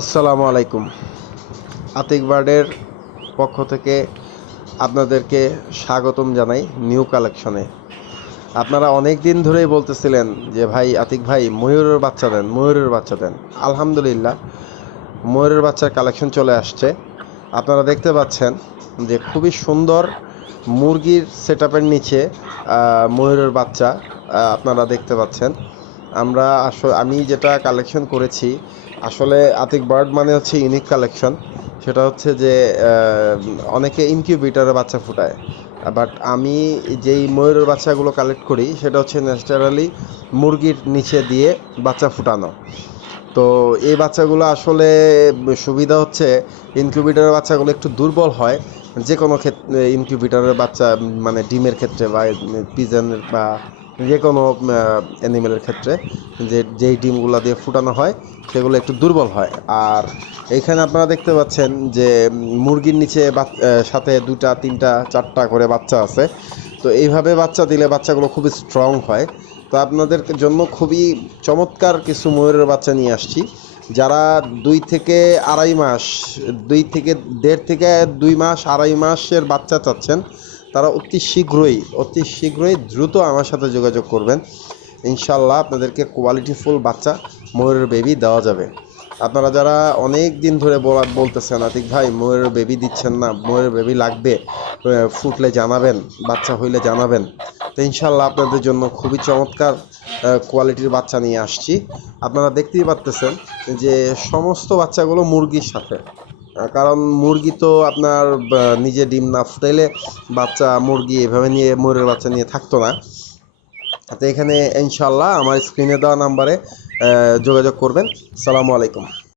আসসালামু আলাইকুম। আতিক বার্ডের পক্ষ থেকে আপনাদেরকে স্বাগতম জানাই নিউ কালেকশনে। আপনারা অনেক দিন ধরেই বলতেছিলেন যে, ভাই, আতিক ভাই, ময়ূরের বাচ্চা দেন, ময়ূরের বাচ্চা দেন। আলহামদুলিল্লাহ, ময়ূরের বাচ্চার কালেকশন চলে আসছে। আপনারা দেখতে পাচ্ছেন যে, খুবই সুন্দর মুরগির সেট নিচে ময়ূরের বাচ্চা আপনারা দেখতে পাচ্ছেন। আমরা আসলে আমি যেটা কালেকশন করেছি, আসলে আতিক বার্ড মানে হচ্ছে ইউনিক কালেকশন সেটা হচ্ছে যে অনেকে ইনকিউবেটারে বাচ্চা ফুটায়। বাট আমি যেই ময়ূরের বাচ্চাগুলো কালেক্ট করি, সেটা হচ্ছে ন্যাচারালি মুরগির নিচে দিয়ে বাচ্চা ফুটানো। তো এই বাচ্চাগুলো আসলে সুবিধা হচ্ছে ইনকিউবেটারের বাচ্চাগুলো একটু দুর্বল হয়। যে কোনো ক্ষেত্রে ইনকিউবেটারের বাচ্চা মানে ডিমের ক্ষেত্রে বা পিজনের বা যে কোনো অ্যানিমেলের ক্ষেত্রে যে, যেই ডিমগুলো দিয়ে ফুটানো হয়, সেগুলো একটু দুর্বল হয়। আর এইখানে আপনারা দেখতে পাচ্ছেন যে মুরগির নিচে সাথে দুটা তিনটা, চারটা করে বাচ্চা আছে। তো এইভাবে বাচ্চা দিলে বাচ্চাগুলো খুবই স্ট্রং হয়। তো আপনাদের জন্য খুবই চমৎকার কিছু ময়ূরের বাচ্চা নিয়ে আসছি। যারা দুই থেকে আড়াই মাস, দুই থেকে দেড় থেকে দুই মাস, আড়াই মাসের বাচ্চা চাচ্ছেন তারা অতি শীঘ্রই অতি শীঘ্রই দ্রুত আমার সাথে যোগাযোগ করবেন। ইনশাল্লাহ আপনাদেরকে কোয়ালিটিফুল বাচ্চা ময়ূরের বেবি দেওয়া যাবে। আপনারা যারা অনেক দিন ধরে বলা বলতেছেন, আতিক ভাই, ময়ূরের বেবি দিচ্ছেন না, ময়ূরের বেবি লাগবে ফুটলে জানাবেন, বাচ্চা হইলে জানাবেন। তো ইনশাল্লাহ আপনাদের জন্য খুবই চমৎকার কোয়ালিটির বাচ্চা নিয়ে আসছি। আপনারা দেখতেই পারতেছেন যে সমস্ত বাচ্চাগুলো মুরগির সাথে। কারণ মুরগি তো আপনার নিজে ডিম না ফুটাইলে বাচ্চা মুরগি এভাবে নিয়ে, ময়ূরের বাচ্চা নিয়ে থাকতো না। তো এখানে ইনশাল্লাহ আমার স্ক্রিনে দেওয়া নাম্বারে যোগাযোগ করবেন। সালামু আলাইকুম।